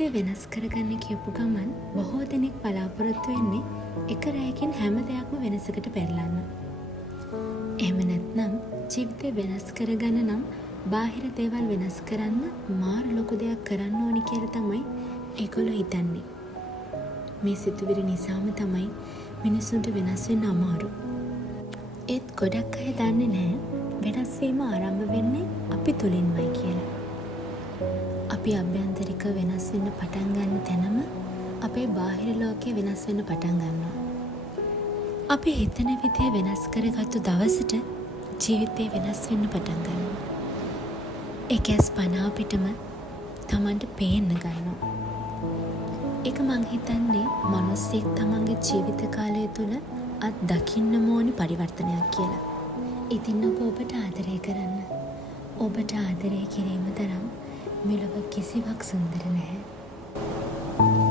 ජීවිතය වෙනස් කරගන්න කියපු ගමන් බොහෝ දෙනෙක් බලාපොරොත්තු වෙන්නේ එක රැයකින් හැම දෙයක්ම වෙනසකට පෙරලන්න. එහෙම නැත්නම් ජීවිතය වෙනස් කරගන්න නම් බාහිර දේවල් වෙනස් කරන්න මාර ලොකු දෙයක් කරන්න ඕනි කියලා තමයි ඒගොල්ලෝ හිතන්නේ. මේ සිතුවිලි නිසාම තමයි මිනිසුන්ට වෙනස් වෙන්න අමාරු. ඒත් ගොඩක් අය දන්නේ නැහැ වෙනස් වීම ආරම්භ වෙන්නේ අපි තුලින්මයි කියලා. අපි අභ්‍යන්තරික වෙනස් වෙන්න පටන් ගන්න තැනම අපේ බාහිර ලෝකය වෙනස් වෙන්න පටන් ගන්නවා. අපි හිතන විදිය වෙනස් කරගත්තු දවසට ජීවිතේ වෙනස් වෙන්න පටන් ගන්නවා. ඒ කැස් පන අපිටම Tamanට පේන්න ගන්නවා. ඒක මං හිතන්නේ මිනිස්සෙක් තමන්ගේ ජීවිත කාලය තුළ අත් දකින්න ඕනි පරිවර්තනයක් කියලා. ඉතින් ඔබට ආදරය කරන්න. ඔබට ආදරය කිරීම තරම් මෙලොව කිසිවක් සුන්දර නැහැ.